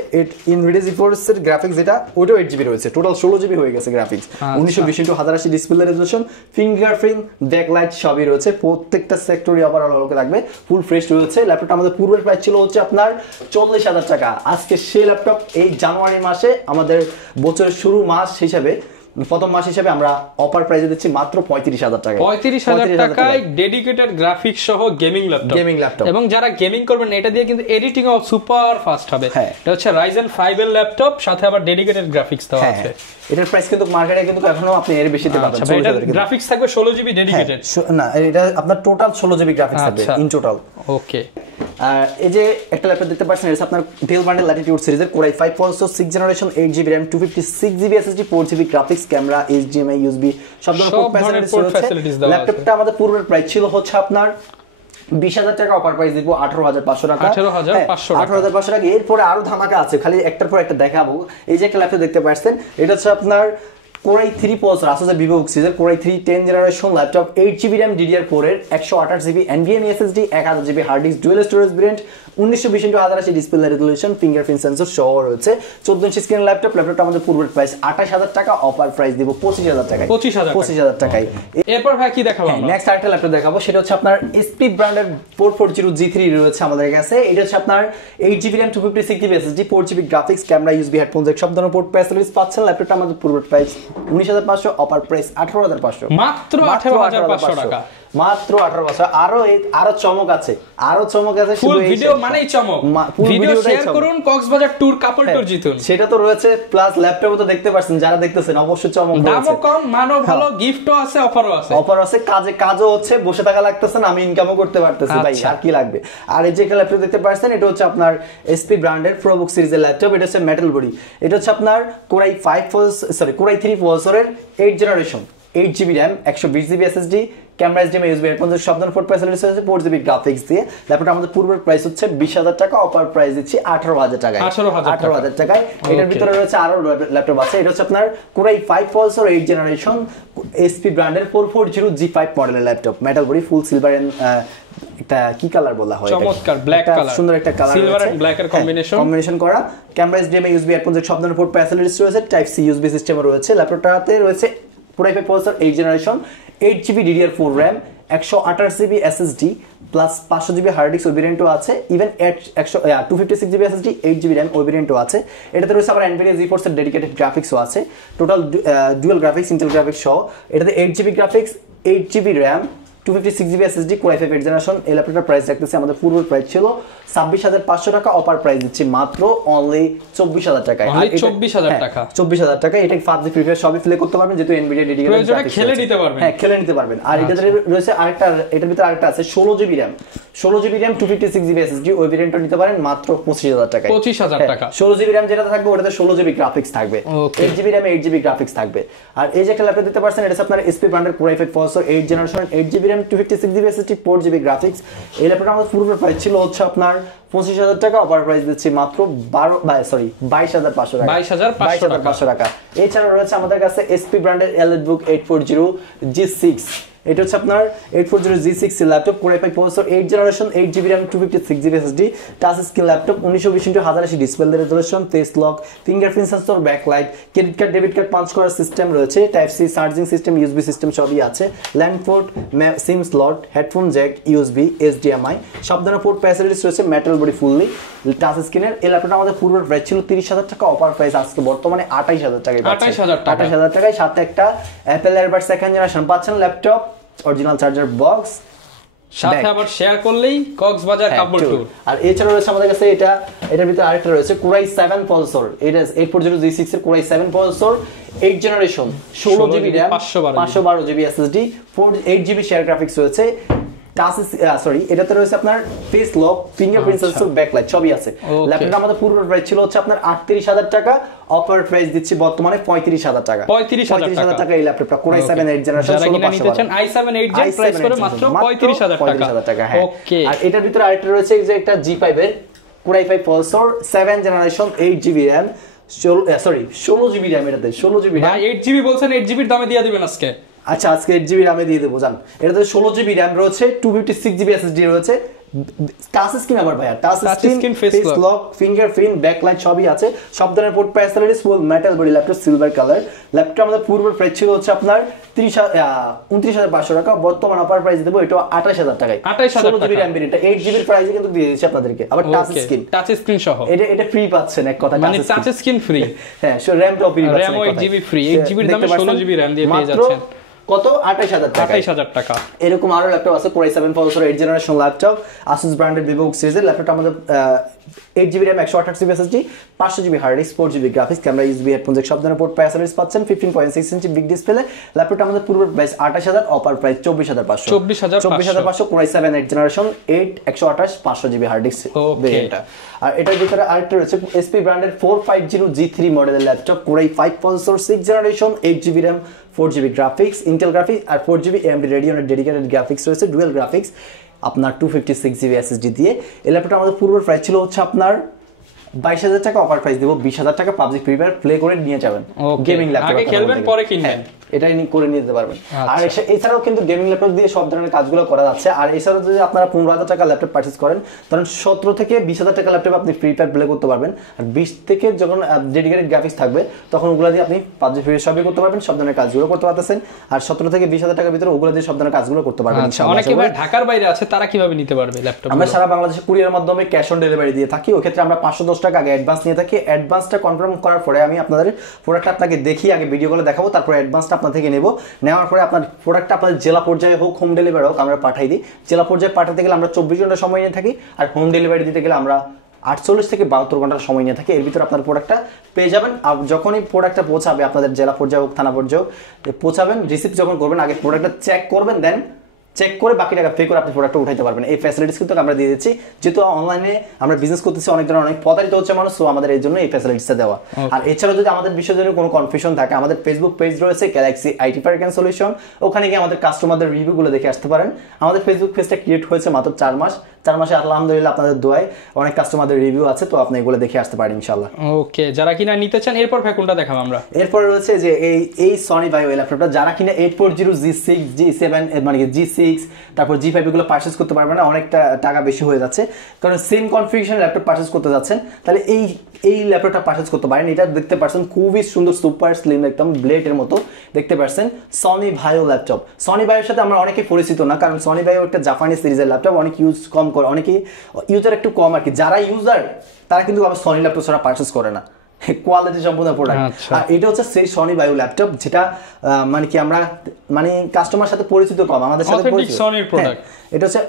NVIDIA GeForce এর গ্রাফিক্স যেটা ওটাও 8GB রয়েছে, টোটাল 16GB হয়ে গেছে graphics. 1920x1080 display resolution, fingerprint, backlight সবই রয়েছে, প্রত্যেকটা সেক্টরই ওভারঅল আলোকে থাকবে, ফুল ফ্রেশ রয়েছে। ল্যাপটপটা আমাদের পূর্বের প্রাইস ছিল হচ্ছে আপনার 40,000 টাকা। আজকে সেই ল্যাপটপ এই জানুয়ারি মাসে আমাদের বছরের শুরু মাস হিসাবে, প্রথম মাস হিসেবে আমরা অফার প্রাইসে দিচ্ছি মাত্র 35,000 টাকা। 35,000 টাকায় ডেডিকেটেড গ্রাফিক্স সহ গেমিং ল্যাপটপ। এবং যারা গেমিং করবেন এটা দিয়ে কিন্তু এডিটিং ও সুপার ফাস্ট হবে। এটা হচ্ছে Ryzen 5 এর ল্যাপটপ, সাথে আবার ডেডিকেটেড গ্রাফিক্স দেওয়া আছে। এটার প্রাইস কিন্তু মার্কেটে কিন্তু এখনো আপনি এর বেশিতে পাবেন। এটা গ্রাফিক্স থাকবে 16GB ডেডিকেটেড না, এটা আপনার টোটাল 16GB গ্রাফিক্স থাকবে ইন টোটাল। ওকে, এই যে একটা ল্যাপটপ দেখতে পাচ্ছেন, এটা আপনার ডেল বান্ডেল ল্যাটিটিউড সিরিজের Core i5 processor, 6th generation, 8GB RAM, 256GB SSD, 4GB graphics, camera, HDMI, USB সব ধরনের ফ্যাসিলিটিস রয়েছে। ল্যাপটপটা আমাদের পূর্বের প্রাইস ছিল হচ্ছে আপনার 20,000 টাকা, অফার প্রাইস দিব 18,500 টাকা। 18,500 টাকা। এরপরে আরো ধামাকা আছে, খালি একটার পর একটা দেখাবো। এই যে একটা ল্যাপটপ দেখতে পাচ্ছেন, এটা হচ্ছে আপনার Core i3 প্রসেসর, Asus এর VivoBook সিরিজের Core i3 10th generation laptop, 8GB RAM DDR4 এর, 128GB NVMe SSD, 1000GB hard disk, dual storage variant, 1920x1080 display resolution, fingerprint sensor সহ রয়েছে, 14 ইঞ্চি স্ক্রিন ল্যাপটপ। ল্যাপটপটা আমাদের পূর্বের প্রাইস 28,000 টাকা, অফার প্রাইস দিব 25,000 টাকায়। 25,000 টাকায়। এরপর ভাই কি দেখাবো আমরা? নেক্সট আরেকটা ল্যাপটপ দেখাবো, সেটা হচ্ছে আপনার HP ব্র্যান্ডের 440G3 রয়েছে আমাদের কাছে। এটা হচ্ছে আপনার 8GB RAM, 256GB SSD, 4GB graphics, camera, USB headphone jack সব ধরনের পোর্ট ফ্যাসিলিটিস পাচ্ছেন। ল্যাপটপটা আমাদের পূর্বের প্রাইস 19,500, অফার প্রাইস 18,500, মাত্র 18,500 টাকা। মাত্র 18,500। আরো চমক আছে, ফুল ভিডিও মানেই চমক। ভিডিও শেয়ার করুন, কক্সবাজার ট্যুর, কাপড় ট্যুর জিতুন, সেটা তো রয়েছে। প্লাস ল্যাপটপে তো দেখতে পাচ্ছেন, যারা দেখতেছেন অবশ্যই চমক রয়েছে। দামও কম, মানও ভালো, গিফটও আছে, অফারও আছে। কাজও হচ্ছে, বসে থাকা লাগতেছে না, আমি ইনকামও করতে পারতেছি ভাই, আর কি লাগবে। আর এই যে ল্যাপটপ দেখতে পাচ্ছেন, এটা হচ্ছে আপনার HP ব্র্যান্ডের ProBook সিরিজের ল্যাপটপ। এটা হচ্ছে মেটাল বডি। এটা হচ্ছে আপনার Core i3 প্রসেসরের 8th generation, 8GB RAM, 120GB SSD, camera, HDMI, USB headphone সব ধরনের পোর্ট ফ্যাসিলিটিস আছে, 4GB গ্রাফিক্স দিয়ে। ল্যাপটপটা আমাদের পূর্বের প্রাইস হচ্ছে 20,000 টাকা, অফার প্রাইস দিচ্ছি 18,000 টাকায়। 18,000 টাকায়। এটার ভিতরে রয়েছে আরো ল্যাপটপ আছে। এটা হচ্ছে আপনার Core i5 processor, 8th generation, HP ব্র্যান্ডের 440G5 মডেলের laptop, metal body, full silver and এটা কি কালার বলা হয়, চমৎকার ব্ল্যাক কালার, সুন্দর একটা কালার, সিলভার এন্ড ব্ল্যাক এর কম্বিনেশন করা। ক্যামেরা, HDMI, USB হেডফোন সব ধরনের পোর্ট ফ্যাসিলিটিস রয়েছে, টাইপ সি USB সিস্টেম রয়েছে। ল্যাপটপটাতে রয়েছে Core i5 processor, 8th generation, 8GB DDR4 RAM, 128GB SSD plus 500GB hard disk, ওই ভেরিয়েন্টও আছে। Even 256GB SSD, 8GB RAM ওই ভেরিয়েন্টও আছে। এটাতে রয়েছে আবার NVIDIA GeForce এর ডেডিকেটেড গ্রাফিক্সও আছে, total dual graphics, Intel graphics সহ। এটাতে 8GB graphics, 8GB RAM, 256GB SSD, Core i5 8th generation. এই ল্যাপটপটার প্রাইস রাখতেছি আমাদের পূর্বের প্রাইস ছিল 26,500 টাকা, অফার প্রাইস দিচ্ছি মাত্র অনলি 24,000 টাকায়। 24,000 টাকা। 24,000 টাকা। এটা 5G ফ্রি ফায়ার সবই প্লে করতে পারবেন, যেহেতু NVIDIA ডেডিকেটেড গ্রাফিক্স খেলে নিতে পারবেন। হ্যাঁ, খেলে নিতে পারবেন। আর এটাতে রয়েছে আরেকটা, এটার ভিতরে আরেকটা আছে 16GB RAM, 256GB SSD, ওই ভেরিয়েন্টও নিতে পারেন মাত্র 25,000 টাকায়। 25,000 টাকা। 16GB RAM যেটা থাকবে ওটাতে 16GB গ্রাফিক্স থাকবে, 8GB RAM, 8GB গ্রাফিক্স থাকবে। আর এই যে একটা ল্যাপটপ দিতে পারছেন, এটা আপনার SP ব্র্যান্ডের Core i5 processor, 8th generation, 8GB RAM, 256GB SSD, 4GB graphics. এই ল্যাপটপটা আমাদের পূর্বের প্রাইস ছিল হচ্ছে আপনার 25,000 টাকা, অফার প্রাইস দিচ্ছি মাত্র 22,500 টাকা। 22,500 টাকা। এছাড়া রয়েছে আমাদের কাছে SP ব্র্যান্ডের EliteBook 840G6। এটা হচ্ছে আপনার 840G6 laptop, Core i5 processor, 8th generation, 8GB RAM, 256GB SSD, touch screen laptop, 1920x1080 display resolution, face lock, fingerprint sensor, backlight, credit card, debit card punch করার সিস্টেম রয়েছে, type C charging system, USB system সবই আছে, land port, sim slot, headphone jack, USB, HDMI সব ধরনের পোর্ট ফ্যাসিলিটিস রয়েছে, মেটাল বডি, ফুললি টাচ স্ক্রিনের। এই ল্যাপটপটা আমাদের পূর্বের প্রাইস ছিল 30,000 টাকা, অফার প্রাইস আজকে বর্তমানে 28,000 টাকায় পাচ্ছেন। 28,000 টাকায়, সাথে একটা Apple Airbuds 2nd জেনারেশন পাচ্ছেন, ল্যাপটপ, অরিজিনাল চার্জার বক্স, সাথে আবার শেয়ার করলেই কক্সবাজার কাপড় ট্যুর। আর এছাড়া রয়েছে আমাদের কাছে এটার ভিতরে আরেকটা রয়েছে Core i7 প্রসেসর, এটা 840G6 এর Core i7 processor, 8th generation, 16GB RAM, 512GB SSD, 8GB share graphics রয়েছে, টাচ সরি এটাতে রয়েছে আপনার face lock, fingerprint sensor, backlight সবই আছে। ল্যাপটপটা আমাদের পূর্ব প্রাইস ছিল হচ্ছে আপনার ৩৮,০০০ টাকা, অফার প্রাইস দিচ্ছি বর্তমানে ৩৫,০০০ টাকা। ৩৫,০০০ টাকা এই ল্যাপটপটা Core i7 8th জেনারেশন, যারা কিনা নিতে চান i7 8th জেন প্রাইস করে মাত্র ৩৫,০০০ টাকা। ওকে, আর এটার ভিতরে আরেকটা রয়েছে যে একটা G5 এর Core i5 processor 7th generation 8GB RAM, 16GB RAM, এটাতে 16GB RAM। 8GB বলছেন, 8GB এর দামে দিয়ে দিবেন আজকে? আচ্ছা, আজকে 8GB RAM এ দিয়ে দেবো জান। এটাতে 16GB RAM রয়েছে, 256GB SSD রয়েছে। টাচ স্ক্রিন আবার ভাইয়া, touch screen, face lock, fingerprint, backlight সবই আছে। সব ধরনের পোর্ট প্রাইস স্যালারি, ফুল metal body laptop, silver colour. Laptop আমাদের পূর্বের প্রাইস ছিল হচ্ছে আপনার 29,500 টাকা, বর্তমান অফার প্রাইস দেবো এটা 28,000 টাকায়। 16GB RAM এটা 8GB প্রাইসে কিন্তু দিয়ে দিচ্ছি আপনাদেরকে। আবার টাচ স্ক্রিন সহ এটা ফ্রি পাচ্ছেন, এক কথা মানে টাচ স্ক্রিন ফ্রি। হ্যাঁ, RAM টপ ফ্রি পাচ্ছেন, RAM 8GB ফ্রি, 8GB এর দামে 16GB RAM দিয়ে পেয়ে যাচ্ছেন। কত? 28,000 টাকা। এরকম আরো ল্যাপটপ আছে Core i7 processor 8th generation laptop, Asus branded VivoBook সিরিজের ল্যাপটপটা আমাদের 8GB RAM 128GB SSD, 500GB hard disk, 4GB graphics, camera, USB headphone jack সব ধরনের পোর্ট প্রাইস পাচ্ছেন। 15.6 ইঞ্চি বিগ ডিসপ্লে ল্যাপটপটা আমাদের পূর্বের price 28,000, offer price 24,500। 24,500 Core i7 8th generation 8 128 500GB hard disk ভেরিয়েন্টটা। আর এটার ভিতরে আরেকটা রয়েছে SP ব্র্যান্ডের 450G3 মডেলের laptop Core i5 processor 6th generation 8GB RAM 4GB graphics, Intel graphics আর 4GB AMD রেডিয়নের ডেডিকেটেড গ্রাফিক্স রয়েছে, ডুয়াল গ্রাফিক্স, আপনার 256GB SSD দিয়ে। এই ল্যাপটপটা আমাদের পূর্বের প্রাইস ছিল হচ্ছে আপনার 22,000 টাকা, অফার প্রাইস দেবো 20,000 টাকা। পাবজি ফ্রি ফায়ার প্লে করে নিয়ে যাবেন, গেমিং ল্যাপটপ আগে খেলবেন পরে কিনবেন, এটাই করে নিয়ে যেতে পারবেন। আর এছাড়াও কিন্তু গেমিং ল্যাপটপ দিয়ে সব ধরনের কাজগুলো করা যাচ্ছে। আর এছাড়াও যদি আপনারা 15,000 টাকা ল্যাপটপ পারচেজ করেন, তখন 17 থেকে 20,000 টাকা ল্যাপটপ আপনি ফ্রি ফায়ার প্লে করতে পারবেন। আর 20 থেকে যখন ডেডিকেটেড গ্রাফিক্স থাকবে, তখন ওগুলো দিয়ে আপনি পাবজি ফ্রি ফায়ার সবই করতে পারবেন, সব ধরনের কাজগুলো করতে পারতেছেন। আর 17 থেকে 20,000 টাকার ভিতরে ওগুলো দিয়ে সব ধরনের কাজগুলো করতে পারবেন ইনশাআল্লাহ। অনেকে ভাই ঢাকার বাইরে আছে, তারা কিভাবে নিতে পারবে ল্যাপটপ? আমরা সারা বাংলাদেশে কুরিয়ার মাধ্যমে ক্যাশ অন ডেলিভারি দিয়ে থাকি। ওই ক্ষেত্রে আমরা 510 টাকা আগে অ্যাডভান্স নিয়ে থাকি। অ্যাডভান্সটা কনফার্ম করার পরে আমি আপনাদের প্রোডাক্টটা আপনাকে দেখিয়ে আগে ভিডিও কলে দেখাবো, তারপর অ্যাডভান্সটা আপনার থেকে নেব। নেওয়ার পরে আপনার প্রোডাক্টটা আপনাদের জেলা পর্যায়ে হোক, হোম ডেলিভারি হোক, আমরা পাঠাই দিই। জেলা পর্যায়ে পাঠাতে গেলে আমরা 24 ঘন্টা সময় নিয়ে থাকি, আর হোম ডেলিভারি দিতে গেলে আমরা 48 থেকে 72 ঘন্টার সময় নিয়ে থাকি। এর ভিতরে আপনার প্রোডাক্টটা পেয়ে যাবেন। আর যখনই প্রোডাক্টটা পৌঁছাবে আপনাদের জেলা পর্যায়ে হোক, থানা পর্যায়ে হোক, পৌঁছাবেন, রিসিভ যখন করবেন আগে প্রোডাক্টটা চেক করবেন, দেন চেক করে বাকি টাকা পে করে আপনি প্রোডাক্টটা উঠাইতে পারবেন। এই ফ্যাসিলিটিস কিন্তু আমরা দিয়ে দিচ্ছি। যেহেতু অনলাইনে আমরা বিজনেস করতেছি, অনেক ধরনের অনেক প্রতারিত হচ্ছে মানুষ, তো আমাদের এই জন্য এই ফ্যাসিলিটিসটা দেওয়া। আর এছাড়াও যদি আমাদের বিষয়ে যদি কোনো কনফিউশন থাকে, আমাদের ফেসবুক পেজ রয়েছে Galaxy IT park and solution, ওখানে গিয়ে আমাদের কাস্টমারদের রিভিউগুলো দেখে আসতে পারেন। আমাদের ফেসবুক পেজটা ক্রিয়েট হয়েছে মাত্র 4 মাস। 4 মাসে আলহামদুলিল্লাহ আপনাদের দোয়ায় অনেক কাস্টমারদের রিভিউ আছে, তো আপনি এগুলো দেখে আসতে পারেন ইনশাআল্লাহ। ওকে, যারা কিনা নিতে চান এরপর কোনটা দেখাবো আমরা? এরপর রয়েছে যে এই সনি ভাইও ল্যাপটপটা, যারা কিনা 840 G6 G7 মানে G6 তারপর G5 এগুলো পারচেজ করতে পারবেন না, অনেকটা টাকা বেশি হয়ে যাচ্ছে। কারণ সেম কনফিগারেশন ল্যাপটপ পারচেজ করতে যাচ্ছেন, তাহলে এই ল্যাপটপটা পারচেজ করতে পারেন। এটা দেখতে পাচ্ছেন খুবই সুন্দর, সুপার স্লিম, একদম ব্লেডের মতো দেখতে পাচ্ছেন। সনি ভাইও ল্যাপটপ, সনি ভাইয়ের সাথে আমরা অনেকে পরিচিত না, কারণ সনি ভাইও একটা জাপানি সিরিজের ল্যাপটপ, অনেক ইউজ কম করে, অনেকে ইউজার একটু কম আর কি। যারা ইউজার তারা কিন্তু আবার সনি ল্যাপটপ ছাড়া পারচেজ করে না, কোয়ালিটি সম্পূর্ণ প্রোডাক্ট। আর এটা হচ্ছে সেই সনি ভাইও ল্যাপটপ, যেটা মানে কি আমরা মানে কাস্টমার সাথে পরিচিত কম, আমাদের সাথে পরিচিত। এটা হচ্ছে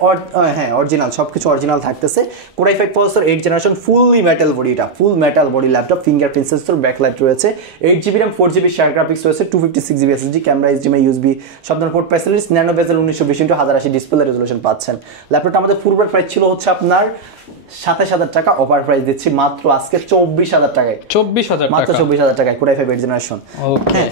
অরিজিনাল, সবকিছু অরিজিনাল থাকতেছে। Core i5 processor 8th generation, fully metal body, এটা full metal body laptop, fingerprint sensor, backlight রয়েছে, 8GB RAM 4GB share graphics রয়েছে, 256GB SSD, camera, HDMI, USB সব ধরনের পোর্ট ফ্যাসিলিটিস, ন্যানো বেজেল 1920x1080 ডিসপ্লে রেজোলিউশন পাচ্ছেন। ল্যাপটপটা আমাদের পূর্বের প্রাইস ছিল হচ্ছে আপনার 27,000 টাকা, অফার প্রাইস দিচ্ছি মাত্র আজকে 24,000 টাকায়। 24,000 মাত্র 24,000 টাকায় Core i5 8th জেনারেশন। ওকে,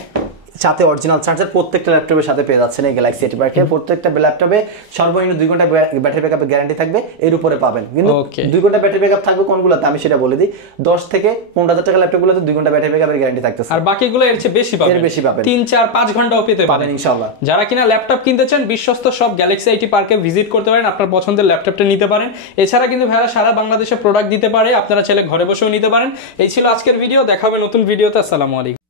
সাথে অরিজিনাল চার্জার প্রত্যেকটা ল্যাপটপের সাথে পেয়ে যাচ্ছেন এই গ্যালাক্সি আইটি পার্কে। প্রত্যেকটা ল্যাপটপে সর্বনিম্ন 2 ঘন্টা ব্যাটারি ব্যাকআপের গ্যারান্টি থাকবে, এর উপরে পাবেন। কিন্তু 2 ঘন্টা ব্যাটারি ব্যাকআপ থাকবে কোনগুলোতে আমি সেটা বলে দিই। 10 থেকে 15,000 টাকা ল্যাপটপগুলোতে 2 ঘন্টা ব্যাটারি ব্যাকআপের গ্যারান্টি থাকতেছে, আর বাকিগুলো এর চেয়ে বেশি পাবেন, 3, 4, 5 ঘন্টাও পেতে পারেন ইনশাআল্লাহ। যারা কিনা ল্যাপটপ কিনতে চান, বিশ্বস্ত সব গ্যালাক্সি আইটি পার্কে ভিজিট করতে পারেন, আপনার পছন্দের ল্যাপটপটা নিতে পারেন। এছাড়া কিন্তু ভাইরা সারা বাংলাদেশে প্রোডাক্ট দিতে পারে, আপনারা চাইলে ঘরে বসেও নিতে পারেন। এই ছিল আজকের ভিডিও, দেখা হবে নতুন ভিডিওতে। আসসালামু আলাইকুম।